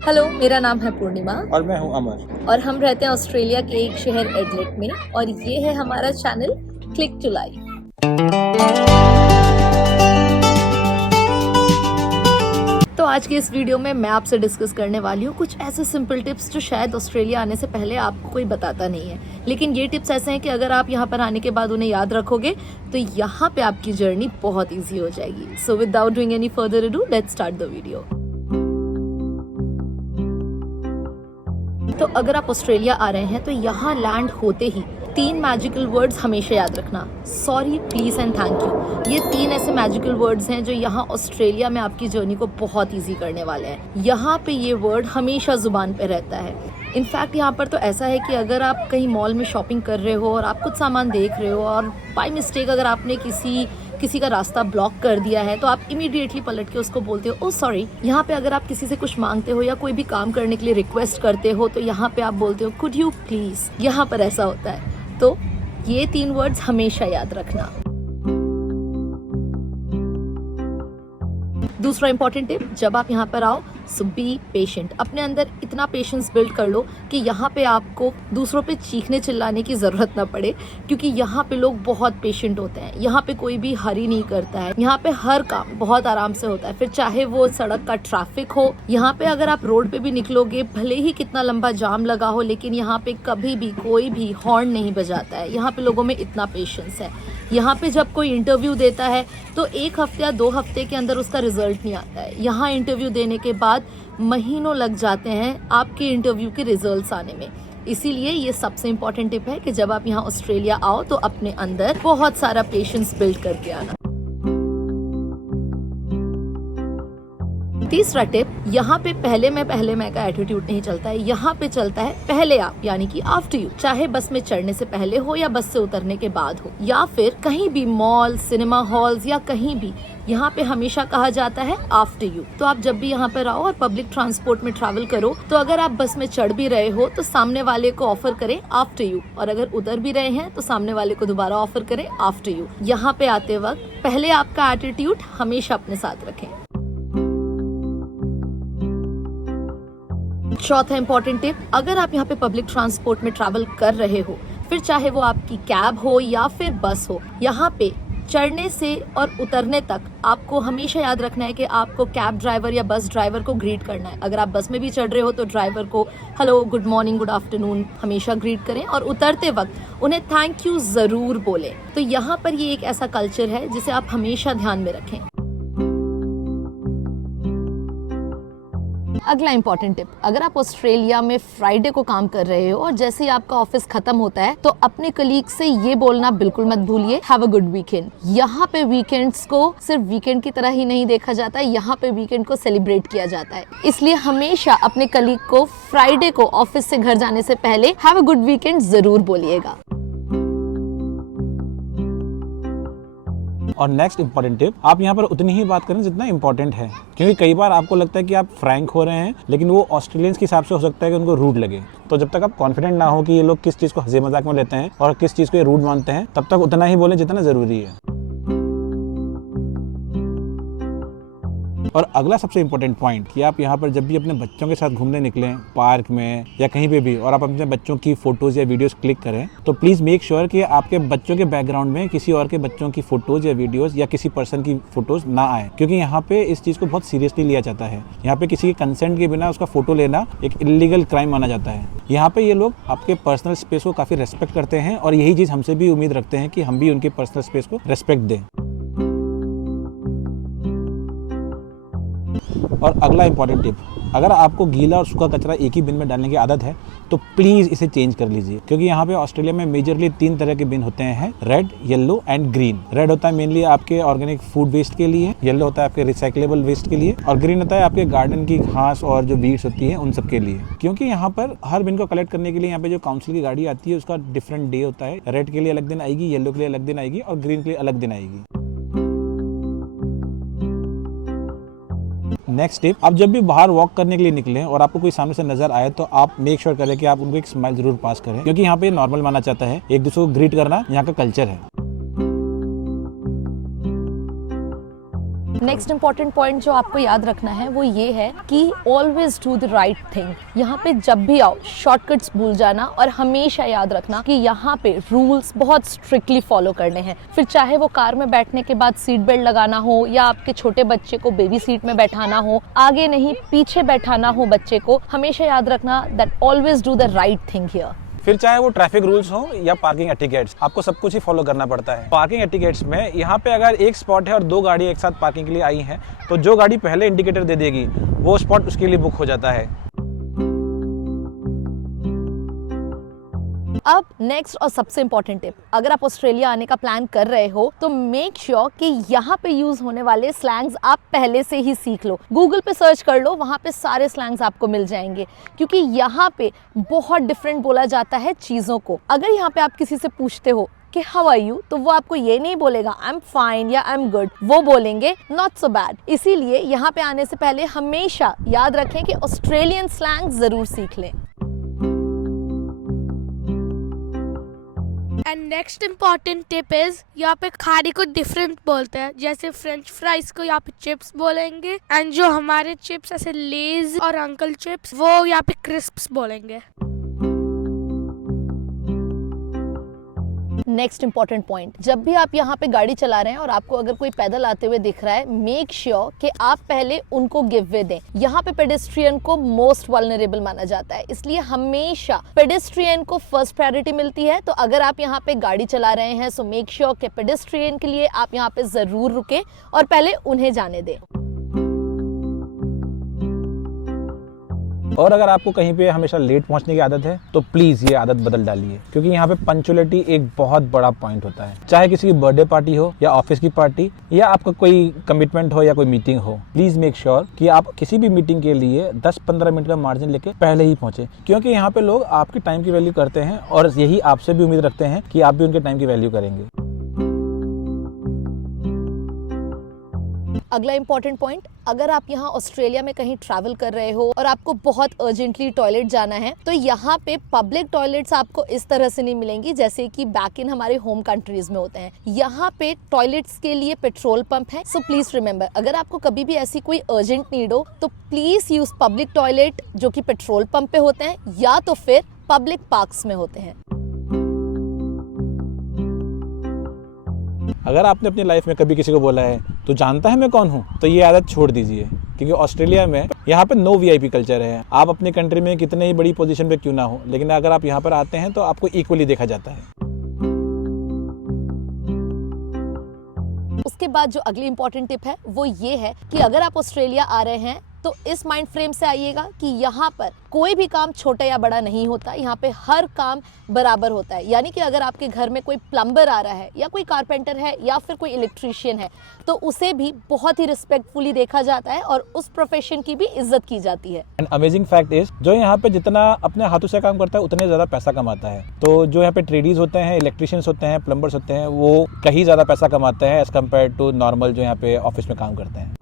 Hello, मेरा नाम है पूर्णिमा और मैं हूं अमर और हम रहते हैं ऑस्ट्रेलिया के एक शहर एडलेड में और ये है हमारा चैनल क्लिक टू लाइफ। तो आज के इस वीडियो में मैं आपसे डिस्कस करने वाली हूँ कुछ ऐसे सिंपल टिप्स जो शायद ऑस्ट्रेलिया आने से पहले आपको कोई बताता नहीं है, लेकिन ये टिप्स ऐसे हैं कि अगर आप यहाँ पर आने के बाद उन्हें याद रखोगे तो यहाँ पे आपकी जर्नी बहुत ईजी हो जाएगी। So without doing any further ado, let's start the video. तो अगर आप ऑस्ट्रेलिया आ रहे हैं तो यहाँ लैंड होते ही 3 मैजिकल वर्ड्स हमेशा याद रखना, sorry, please and thank you. ये 3 ऐसे मैजिकल वर्ड्स हैं जो यहाँ ऑस्ट्रेलिया में आपकी जर्नी को बहुत इजी करने वाले हैं। यहाँ पे ये वर्ड हमेशा जुबान पे रहता है। इनफैक्ट यहाँ पर तो ऐसा है कि अगर आप कहीं मॉल में शॉपिंग कर रहे हो और आप कुछ सामान देख रहे हो और बाय मिस्टेक अगर आपने किसी का रास्ता ब्लॉक कर दिया है तो आप इमीडिएटली पलट के उसको बोलते हो ओ सॉरी। यहाँ पे अगर आप किसी से कुछ मांगते हो या कोई भी काम करने के लिए रिक्वेस्ट करते हो तो यहाँ पे आप बोलते हो कुड यू प्लीज। यहाँ पर ऐसा होता है। तो ये 3 वर्ड्स हमेशा याद रखना। दूसरा इंपॉर्टेंट टिप, जब आप यहाँ पर आओ सो बी पेशेंट। अपने अंदर इतना पेशेंस बिल्ड कर लो कि यहाँ पे आपको दूसरों पे चीखने चिल्लाने की ज़रूरत ना पड़े, क्योंकि यहाँ पे लोग बहुत पेशेंट होते हैं। यहाँ पे कोई भी हरी नहीं करता है। यहाँ पे हर काम बहुत आराम से होता है, फिर चाहे वो सड़क का ट्रैफिक हो। यहाँ पे अगर आप रोड पे भी निकलोगे, भले ही कितना लंबा जाम लगा हो, लेकिन यहाँ पे कभी भी कोई भी हॉर्न नहीं बजाता है। यहाँ पे लोगों में इतना पेशेंस है। यहाँ पे जब कोई इंटरव्यू देता है तो 1 हफ्ते या 2 हफ्ते के अंदर उसका रिजल्ट नहीं आता है। यहाँ इंटरव्यू देने के बाद महीनों लग जाते हैं आपके इंटरव्यू के रिजल्ट्स आने में। इसीलिए ये सबसे इम्पोर्टेंट टिप है कि जब आप यहाँ ऑस्ट्रेलिया आओ तो अपने अंदर बहुत सारा पेशेंस बिल्ड करके आना। तीसरा टिप, यहाँ पे पहले मैं का एटीट्यूड नहीं चलता है। यहाँ पे चलता है पहले आप, यानी कि आफ्टर यू। चाहे बस में चढ़ने से पहले हो या बस से उतरने के बाद हो या फिर कहीं भी मॉल, सिनेमा हॉल्स या कहीं भी, यहाँ पे हमेशा कहा जाता है आफ्टर यू। तो आप जब भी यहाँ पर आओ और पब्लिक ट्रांसपोर्ट में ट्रैवल करो तो अगर आप बस में चढ़ भी रहे हो तो सामने वाले को ऑफर करें आफ्टर यू, और अगर उतर भी रहे हैं तो सामने वाले को दोबारा ऑफर करें आफ्टर यू। यहाँ पे आते वक्त पहले आपका एटीट्यूड हमेशा अपने साथ रखें। चौथा इंपॉर्टेंट टिप, अगर आप यहाँ पे पब्लिक ट्रांसपोर्ट में ट्रैवल कर रहे हो, फिर चाहे वो आपकी कैब हो या फिर बस हो, यहाँ पे चढ़ने से और उतरने तक आपको हमेशा याद रखना है कि आपको कैब ड्राइवर या बस ड्राइवर को ग्रीट करना है। अगर आप बस में भी चढ़ रहे हो तो ड्राइवर को hello, good morning, good afternoon हमेशा ग्रीट करें, और उतरते वक्त उन्हें थैंक यू ज़रूर बोलें। तो यहाँ पर ये एक ऐसा कल्चर है जिसे आप हमेशा ध्यान में रखें। अगला इंपॉर्टेंट टिप, अगर आप ऑस्ट्रेलिया में फ्राइडे को काम कर रहे हो और जैसे ही आपका ऑफिस खत्म होता है तो अपने कलीग से ये बोलना बिल्कुल मत भूलिए, हैव अ गुड वीकेंड। यहाँ पे वीकेंड्स को सिर्फ वीकेंड की तरह ही नहीं देखा जाता है, यहाँ पे वीकेंड को सेलिब्रेट किया जाता है। इसलिए हमेशा अपने कलीग को फ्राइडे को ऑफिस से घर जाने से पहले हैव अ गुड वीकेंड जरूर बोलिएगा। और नेक्स्ट इंपॉर्टेंट टिप, आप यहाँ पर उतनी ही बात करें जितना इंपॉर्टेंट है, क्योंकि कई बार आपको लगता है कि आप फ्रैंक हो रहे हैं, लेकिन वो ऑस्ट्रेलियंस के हिसाब से हो सकता है कि उनको रूड लगे। तो जब तक आप कॉन्फिडेंट ना हो कि ये लोग किस चीज़ को हंसी मजाक में लेते हैं और किस चीज़ को ये रूड मानते हैं, तब तक उतना ही बोलें जितना ज़रूरी है। और अगला सबसे इम्पोर्टेंट पॉइंट कि आप यहाँ पर जब भी अपने बच्चों के साथ घूमने निकलें, पार्क में या कहीं पे भी, और आप अपने बच्चों की फोटोज़ या वीडियोस क्लिक करें, तो प्लीज़ मेक श्योर कि आपके बच्चों के बैकग्राउंड में किसी और के बच्चों की फोटोज़ या वीडियोस या किसी पर्सन की फोटोज़ ना आए, क्योंकि यहाँ पे इस चीज़ को बहुत सीरियसली लिया जाता है। यहाँ पे किसी के कंसेंट के बिना उसका फोटो लेना एक इलीगल क्राइम माना जाता है। यहाँ पे ये लोग आपके पर्सनल स्पेस को काफ़ी रेस्पेक्ट करते हैं और यही चीज़ हमसे भी उम्मीद रखते हैं कि हम भी उनके पर्सनल स्पेस को रेस्पेक्ट दें। और अगला इंपॉर्टेंट टिप, अगर आपको गीला और सूखा कचरा एक ही बिन में डालने की आदत है तो प्लीज़ इसे चेंज कर लीजिए, क्योंकि यहाँ पे ऑस्ट्रेलिया में मेजरली 3 तरह के बिन होते हैं, red, yellow and green. Red होता है मेनली आपके ऑर्गेनिक फूड वेस्ट के लिए, येलो होता है आपके रिसाइक्लेबल वेस्ट के लिए, और ग्रीन होता है आपके गार्डन की घास और जो वीड्स होती है उन सब के लिए। क्योंकि यहाँ पर हर बिन को कलेक्ट करने के लिए यहाँ पे जो काउंसिल की गाड़ी आती है उसका डिफरेंट डे होता है। रेड के लिए अलग दिन आएगी, येलो के लिए अलग दिन आएगी और ग्रीन के लिए अलग दिन आएगी। नेक्स्ट टिप, आप जब भी बाहर वॉक करने के लिए निकलें और आपको कोई सामने से नजर आए तो आप मेक श्योर करें कि आप उनको एक स्माइल जरूर पास करें, क्योंकि यहाँ पे नॉर्मल माना जाता है, एक दूसरे को ग्रीट करना यहाँ का कल्चर है। नेक्स्ट इंपॉर्टेंट पॉइंट जो आपको याद रखना है वो ये है कि always do the right thing. यहाँ पे जब भी आओ शॉर्टकट्स भूल जाना और हमेशा याद रखना कि यहाँ पे रूल्स बहुत स्ट्रिक्टली फॉलो करने हैं। फिर चाहे वो कार में बैठने के बाद सीट बेल्ट लगाना हो या आपके छोटे बच्चे को बेबी सीट में बैठाना हो, आगे नहीं पीछे बैठाना हो बच्चे को, हमेशा याद रखना that always do the right thing here. फिर चाहे वो ट्रैफिक रूल्स हो या पार्किंग एटिकेट्स, आपको सब कुछ ही फॉलो करना पड़ता है। पार्किंग एटिकेट्स में यहाँ पे अगर एक स्पॉट है और 2 गाड़ी एक साथ पार्किंग के लिए आई हैं, तो जो गाड़ी पहले इंडिकेटर दे देगी वो स्पॉट उसके लिए बुक हो जाता है। अब नेक्स्ट और सबसे इम्पोर्टेंट टिप, अगर आप ऑस्ट्रेलिया आने का प्लान कर रहे हो तो मेक श्योर कि यहाँ पे यूज होने वाले स्लैंग्स आप पहले से ही सीख लो। गूगल पे सर्च कर लो, वहाँ पे सारे स्लैंग्स आपको मिल जाएंगे, क्योंकि यहाँ पे बहुत डिफरेंट बोला जाता है चीज़ों को। अगर यहाँ पे आप किसी से पूछते हो कि हाउ आर यू, तो वो आपको ये नहीं बोलेगा आई एम फाइन या आई एम गुड, वो बोलेंगे नॉट सो बैड। इसीलिए यहाँ पे आने से पहले हमेशा याद रखें कि ऑस्ट्रेलियन स्लैंग जरूर सीख लें। And next important tip is यहाँ पे खाने को डिफरेंट बोलते हैं। जैसे फ्रेंच फ्राइज को यहाँ पे चिप्स बोलेंगे, एंड जो हमारे चिप्स ऐसे लेज और अंकल चिप्स वो यहाँ पे क्रिस्प्स बोलेंगे। नेक्स्ट इंपॉर्टेंट पॉइंट, जब भी आप यहाँ पे गाड़ी चला रहे हैं और आपको अगर कोई पैदल आते हुए दिख रहा है, मेक श्योर कि आप पहले उनको गिव वे दें। यहाँ पे पेडेस्ट्रियन को मोस्ट वल्नरेबल माना जाता है, इसलिए हमेशा पेडेस्ट्रियन को फर्स्ट प्रायोरिटी मिलती है। तो अगर आप यहाँ पे गाड़ी चला रहे हैं सो मेक श्योर कि पेडेस्ट्रियन के लिए आप यहाँ पे जरूर रुके और पहले उन्हें जाने दें। और अगर आपको कहीं पे हमेशा लेट पहुंचने की आदत है तो प्लीज ये आदत बदल डालिए, क्योंकि यहाँ पे पंक्चुअलिटी एक बहुत बड़ा पॉइंट होता है। चाहे किसी की बर्थडे पार्टी हो या ऑफिस की पार्टी या आपका कोई कमिटमेंट हो या कोई मीटिंग हो, प्लीज मेक श्योर कि आप किसी भी मीटिंग के लिए 10-15 मिनट का मार्जिन लेके पहले ही पहुंचे, क्योंकि यहाँ पे लोग आपके टाइम की वैल्यू करते हैं और यही आपसे भी उम्मीद रखते हैं कि आप भी उनके टाइम की वैल्यू करेंगे। अगला इंपॉर्टेंट पॉइंट, अगर आप यहाँ ऑस्ट्रेलिया में कहीं ट्रैवल कर रहे हो और आपको बहुत अर्जेंटली टॉयलेट जाना है, तो यहाँ पे पब्लिक टॉयलेट्स आपको इस तरह से नहीं मिलेंगी जैसे कि बैक इन हमारे होम कंट्रीज में होते हैं। यहाँ पे टॉयलेट्स के लिए पेट्रोल पंप है। सो प्लीज रिमेंबर, अगर आपको कभी भी ऐसी कोई अर्जेंट नीड हो तो प्लीज यूज पब्लिक टॉयलेट जो कि पेट्रोल पंप पे होते हैं या तो फिर पब्लिक पार्क्स में होते हैं। अगर आपने अपनी लाइफ में कभी किसी को बोला है तो जानता है मैं कौन हूँ, तो ये आदत छोड़ दीजिए, क्योंकि ऑस्ट्रेलिया में यहाँ पे नो वीआईपी कल्चर है। आप अपनी कंट्री में कितने ही बड़ी पोजीशन पे क्यों ना हो, लेकिन अगर आप यहाँ पर आते हैं तो आपको इक्वली देखा जाता है। उसके बाद जो अगली इंपॉर्टेंट टिप है वो ये है कि अगर आप ऑस्ट्रेलिया आ रहे हैं तो इस माइंड फ्रेम से आइएगा कि यहाँ पर कोई भी काम छोटा या बड़ा नहीं होता, यहाँ पे हर काम बराबर होता है। यानी कि अगर आपके घर में कोई प्लम्बर आ रहा है या कोई कारपेंटर है या फिर कोई इलेक्ट्रीशियन है, तो उसे भी बहुत ही रिस्पेक्टफुली देखा जाता है और उस प्रोफेशन की भी इज्जत की जाती है। एंड अमेजिंग फैक्ट इज, जो यहाँ पे जितना अपने हाथों से काम करता है उतने ज्यादा पैसा कमाता है। तो जो यहाँ पे ट्रेडीज होते हैं, इलेक्ट्रीशियंस होते हैं, प्लम्बर्स होते हैं, वो कहीं ज्यादा पैसा कमाते हैं एज कम्पेयर टू नॉर्मल जो यहाँ पे ऑफिस में काम करते हैं।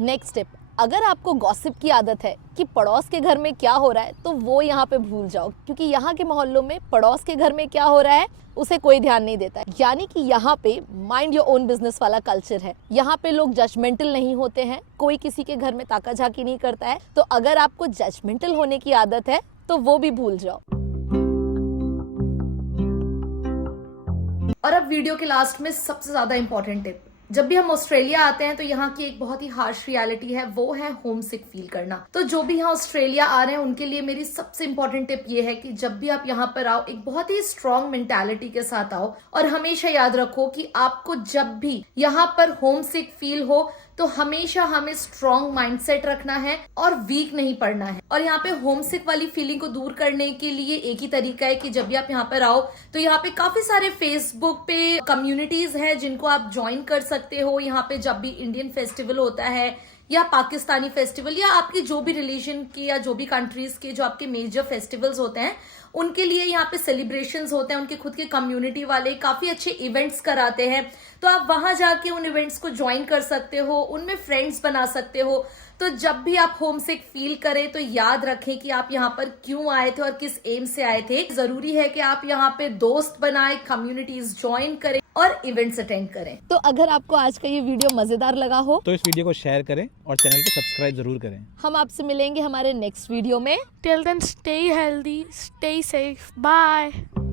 नेक्स्ट टिप, अगर आपको गॉसिप की आदत है कि पड़ोस के घर में क्या हो रहा है, तो वो यहाँ पे भूल जाओ, क्योंकि यहाँ के मोहल्लों में पड़ोस के घर में क्या हो रहा है उसे कोई ध्यान नहीं देता है। यानी कि यहाँ पे माइंड योर ओन बिजनेस वाला कल्चर है। यहाँ पे लोग जजमेंटल नहीं होते हैं, कोई किसी के घर में ताका झाकी नहीं करता है। तो अगर आपको जजमेंटल होने की आदत है तो वो भी भूल जाओ। और अब वीडियो के लास्ट में सबसे ज्यादा इंपॉर्टेंट टिप, जब भी हम ऑस्ट्रेलिया आते हैं तो यहाँ की एक बहुत ही हार्श रियलिटी है, वो है होम सिक फील करना। तो जो भी यहाँ ऑस्ट्रेलिया आ रहे हैं उनके लिए मेरी सबसे इंपॉर्टेंट टिप ये है कि जब भी आप यहाँ पर आओ एक बहुत ही स्ट्रॉन्ग मेंटालिटी के साथ आओ और हमेशा याद रखो कि आपको जब भी यहाँ पर होम सिक फील हो तो हमेशा हमें स्ट्रॉन्ग माइंडसेट रखना है और वीक नहीं पड़ना है। और यहाँ पे होमसिक वाली फीलिंग को दूर करने के लिए एक ही तरीका है कि जब भी आप यहाँ पर आओ तो यहाँ पे काफी सारे फेसबुक पे कम्युनिटीज हैं जिनको आप ज्वाइन कर सकते हो। यहाँ पे जब भी इंडियन फेस्टिवल होता है या पाकिस्तानी फेस्टिवल या आपके जो भी रिलीजन के या जो भी कंट्रीज के जो आपके मेजर फेस्टिवल्स होते हैं उनके लिए यहाँ पे सेलिब्रेशंस होते हैं। उनके खुद के कम्युनिटी वाले काफी अच्छे इवेंट्स कराते हैं, तो आप वहां जाके उन इवेंट्स को ज्वाइन कर सकते हो, उनमें फ्रेंड्स बना सकते हो। तो जब भी आप होमसिक फील करें तो याद रखें कि आप यहाँ पर क्यों आए थे और किस एम से आए थे। जरूरी है कि आप यहाँ पे दोस्त बनाए, कम्युनिटीज ज्वाइन करें और इवेंट्स अटेंड करें। तो अगर आपको आज का ये वीडियो मजेदार लगा हो तो इस वीडियो को शेयर करें और चैनल को सब्सक्राइब जरूर करें। हम आपसे मिलेंगे हमारे नेक्स्ट वीडियो में। Till then, stay healthy, stay safe. Bye.